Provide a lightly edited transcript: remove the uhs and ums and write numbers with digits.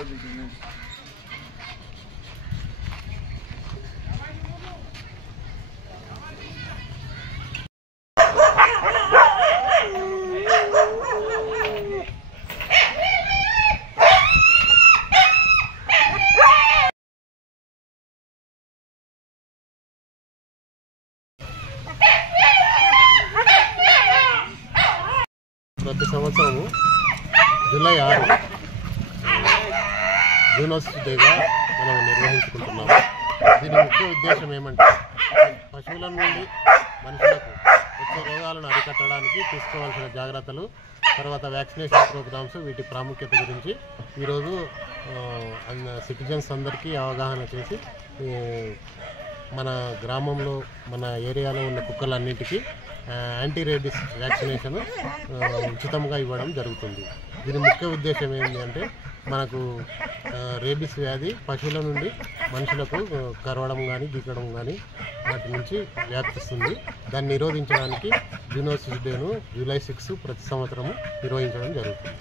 ప్రతి సంవత్సరము July 6 zoonosis డేగా మనం నిర్వహించుకుంటున్నాము. దీని ముఖ్య ఉద్దేశం ఏమంటే పశువుల నుండి మనుషులకు వచ్చే రోగాలను అరికట్టడానికి తీసుకోవాల్సిన జాగ్రత్తలు, తర్వాత వ్యాక్సినేషన్ ప్రోగ్రామ్స్, వీటి ప్రాముఖ్యత గురించి ఈరోజు సిటిజన్స్ అందరికీ అవగాహన చేసి మన గ్రామంలో మన ఏరియాలో ఉన్న కుక్కలన్నింటికీ యాంటీ రేబీస్ వ్యాక్సినేషన్ ఉచితంగా ఇవ్వడం జరుగుతుంది. దీని ముఖ్య ఉద్దేశం ఏంటి అంటే మనకు రేబీస్ వ్యాధి పశువుల నుండి మనుషులకు కరవడం కానీ గీకడం కానీ వాటి నుంచి వ్యాప్తిస్తుంది. దాన్ని నిరోధించడానికి జూనోసిస్ డేను జూలై 6 ప్రతి సంవత్సరము నిర్వహించడం జరుగుతుంది.